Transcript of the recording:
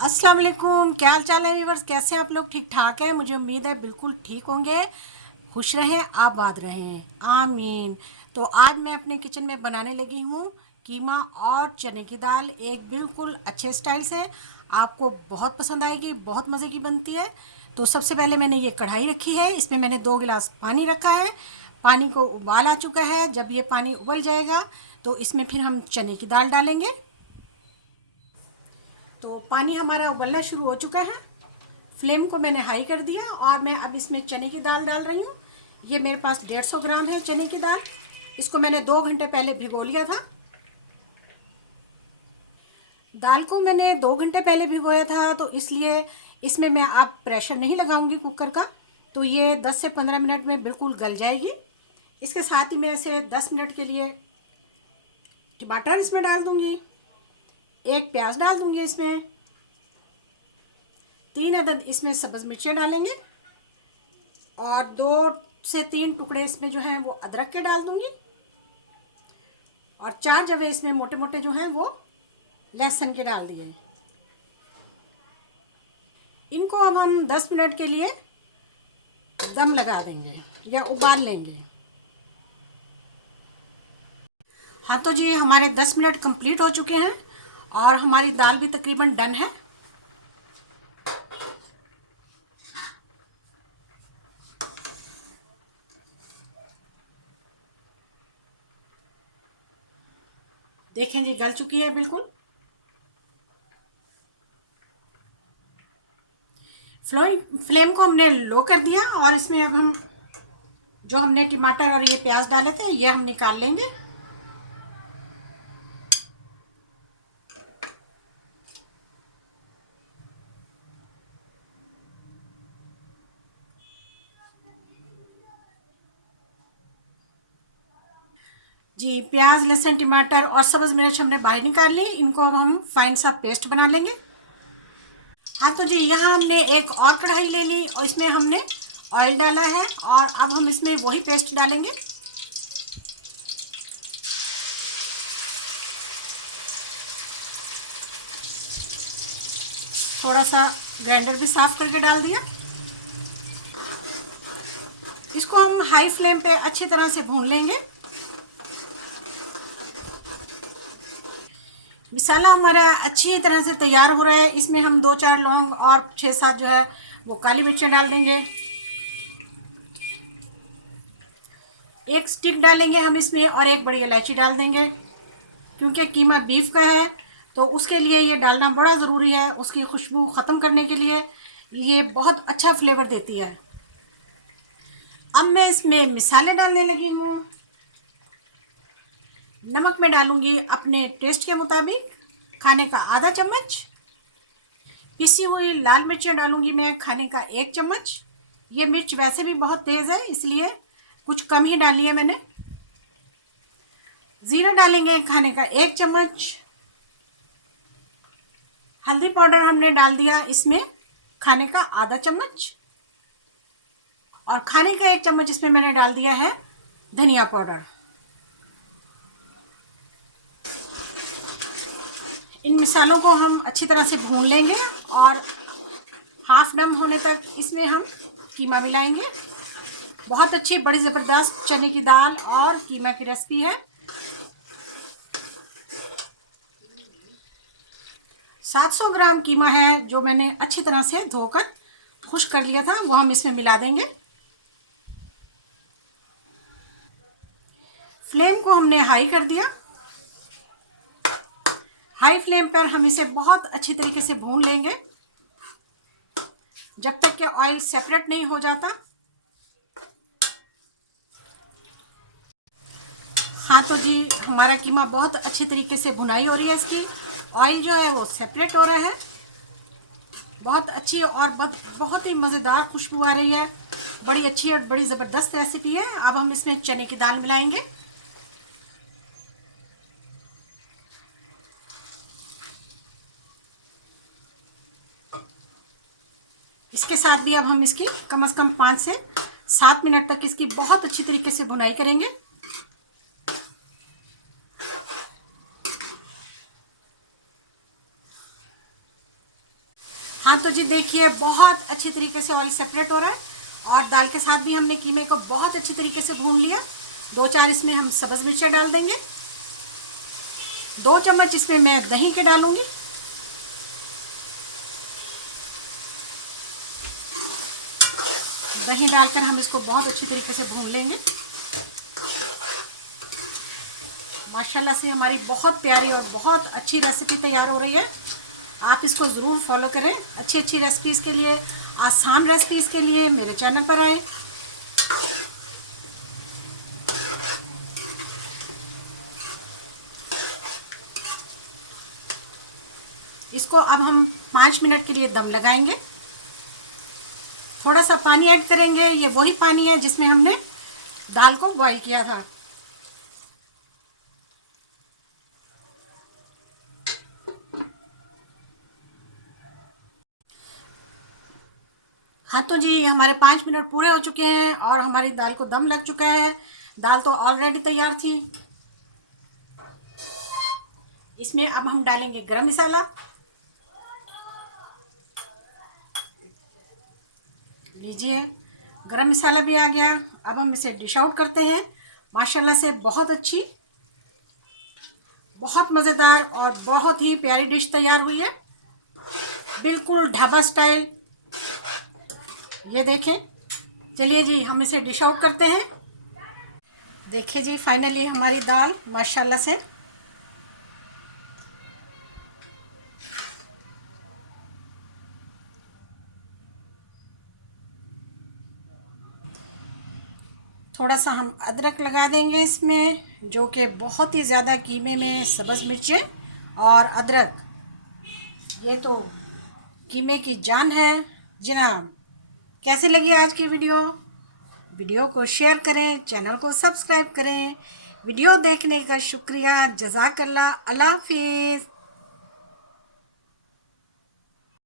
अस्सलाम वालेकुम, क्या हाल चाल है व्यूवर्स। कैसे हैं आप लोग? ठीक ठाक हैं? मुझे उम्मीद है बिल्कुल ठीक होंगे। खुश रहें, आबाद रहें, आमीन। तो आज मैं अपने किचन में बनाने लगी हूँ कीमा और चने की दाल, एक बिल्कुल अच्छे स्टाइल से। आपको बहुत पसंद आएगी, बहुत मज़े की बनती है। तो सबसे पहले मैंने ये कढ़ाई रखी है, इसमें मैंने 2 गिलास पानी रखा है। पानी को उबाल आ चुका है। जब ये पानी उबल जाएगा तो इसमें फिर हम चने की दाल डालेंगे। तो पानी हमारा उबलना शुरू हो चुका है। फ्लेम को मैंने हाई कर दिया और मैं अब इसमें चने की दाल डाल रही हूँ। ये मेरे पास 150 ग्राम है चने की दाल। इसको मैंने 2 घंटे पहले भिगो लिया था। दाल को मैंने 2 घंटे पहले भिगोया था, तो इसलिए इसमें मैं अब प्रेशर नहीं लगाऊंगी कुकर का। तो ये 10 से 15 मिनट में बिल्कुल गल जाएगी। इसके साथ ही मैं इसे 10 मिनट के लिए टमाटर इसमें डाल दूंगी। एक प्याज डाल दूंगी इसमें। 3 अदद इसमें सब्ज़ मिर्चें डालेंगे और 2 से 3 टुकड़े इसमें जो हैं वो अदरक के डाल दूंगी। और 4 जवे इसमें मोटे मोटे जो हैं वो लहसुन के डाल दिए। इनको अब हम 10 मिनट के लिए दम लगा देंगे या उबाल लेंगे। हाँ तो जी, हमारे 10 मिनट कंप्लीट हो चुके हैं और हमारी दाल भी तकरीबन डन है। देखें जी, गल चुकी है बिल्कुल। फ्लेम को हमने लो कर दिया और इसमें अब हम जो हमने टमाटर और ये प्याज डाले थे ये हम निकाल लेंगे। जी, प्याज लहसुन टमाटर और सब्ज़ मिर्च हमने बाहर निकाल ली। इनको अब हम फाइन सा पेस्ट बना लेंगे। हाँ तो जी, यहाँ हमने एक और कढ़ाई ले ली और इसमें हमने ऑयल डाला है और अब हम इसमें वही पेस्ट डालेंगे। थोड़ा सा ग्राइंडर भी साफ करके डाल दिया। इसको हम हाई फ्लेम पे अच्छी तरह से भून लेंगे। मसाला हमारा अच्छी तरह से तैयार हो रहा है। इसमें हम 2-4 लौंग और 6-7 जो है वो काली मिर्चें डाल देंगे। एक स्टिक डालेंगे हम इसमें और एक बड़ी इलायची डाल देंगे। क्योंकि कीमा बीफ का है तो उसके लिए ये डालना बड़ा ज़रूरी है। उसकी खुशबू ख़त्म करने के लिए ये बहुत अच्छा फ्लेवर देती है। अब मैं इसमें मसाले डालने लगी हूँ। नमक में डालूंगी अपने टेस्ट के मुताबिक, खाने का आधा चम्मच। पिसी हुई लाल मिर्चें डालूंगी मैं खाने का 1 चम्मच। ये मिर्च वैसे भी बहुत तेज़ है इसलिए कुछ कम ही डाली है मैंने। ज़ीरा डालेंगे खाने का 1 चम्मच। हल्दी पाउडर हमने डाल दिया इसमें खाने का आधा चम्मच। और खाने का 1 चम्मच इसमें मैंने डाल दिया है धनिया पाउडर। इन मिसालों को हम अच्छी तरह से भून लेंगे और हाफ डम होने तक इसमें हम कीमा मिलाएंगे। बहुत अच्छी बड़ी ज़बरदस्त चने की दाल और कीमा की रेसिपी है। 700 ग्राम कीमा है जो मैंने अच्छी तरह से धोकर खुश कर लिया था, वो हम इसमें मिला देंगे। फ्लेम को हमने हाई कर दिया। हाई फ्लेम पर हम इसे बहुत अच्छी तरीके से भून लेंगे जब तक कि ऑयल सेपरेट नहीं हो जाता। हाँ तो जी, हमारा कीमा बहुत अच्छी तरीके से भुनाई हो रही है। इसकी ऑयल जो है वो सेपरेट हो रहा है। बहुत अच्छी और बहुत ही मज़ेदार खुशबू आ रही है। बड़ी अच्छी और बड़ी ज़बरदस्त रेसिपी है। अब हम इसमें चने की दाल मिलाएंगे। इसके साथ भी अब हम इसकी कम से कम 5 से 7 मिनट तक इसकी बहुत अच्छी तरीके से भुनाई करेंगे। हाँ तो जी देखिए बहुत अच्छी तरीके से ऑयल सेपरेट हो रहा है और दाल के साथ भी हमने कीमे को बहुत अच्छी तरीके से भून लिया। 2-4 इसमें हम सब्ज़ मिर्चें डाल देंगे। 2 चम्मच इसमें मैं दही के डालूंगी। दही डालकर हम इसको बहुत अच्छी तरीके से भून लेंगे। माशाल्लाह से हमारी बहुत प्यारी और बहुत अच्छी रेसिपी तैयार हो रही है। आप इसको ज़रूर फॉलो करें। अच्छी अच्छी रेसिपीज़ के लिए, आसान रेसिपीज़ के लिए मेरे चैनल पर आएँ। इसको अब हम 5 मिनट के लिए दम लगाएंगे। थोड़ा सा पानी ऐड करेंगे। ये वही पानी है जिसमें हमने दाल को बॉईल किया था। हाँ तो जी हमारे 5 मिनट पूरे हो चुके हैं और हमारी दाल को दम लग चुका है। दाल तो ऑलरेडी तैयार थी। इसमें अब हम डालेंगे गरम मसाला। लीजिए गरम मसाला भी आ गया। अब हम इसे डिश आउट करते हैं। माशाल्लाह से बहुत अच्छी, बहुत मज़ेदार और बहुत ही प्यारी डिश तैयार हुई है, बिल्कुल ढाबा स्टाइल। ये देखें। चलिए जी हम इसे डिश आउट करते हैं। देखिए जी फाइनली हमारी दाल माशाल्लाह से थोड़ा सा हम अदरक लगा देंगे इसमें, जो कि बहुत ही ज़्यादा कीमे में सब्ज़ मिर्चें और अदरक ये तो कीमे की जान है जनाब। कैसे लगी आज की वीडियो? वीडियो को शेयर करें, चैनल को सब्सक्राइब करें। वीडियो देखने का शुक्रिया। जज़ाकल्लाह। अल्लाह हाफिज़।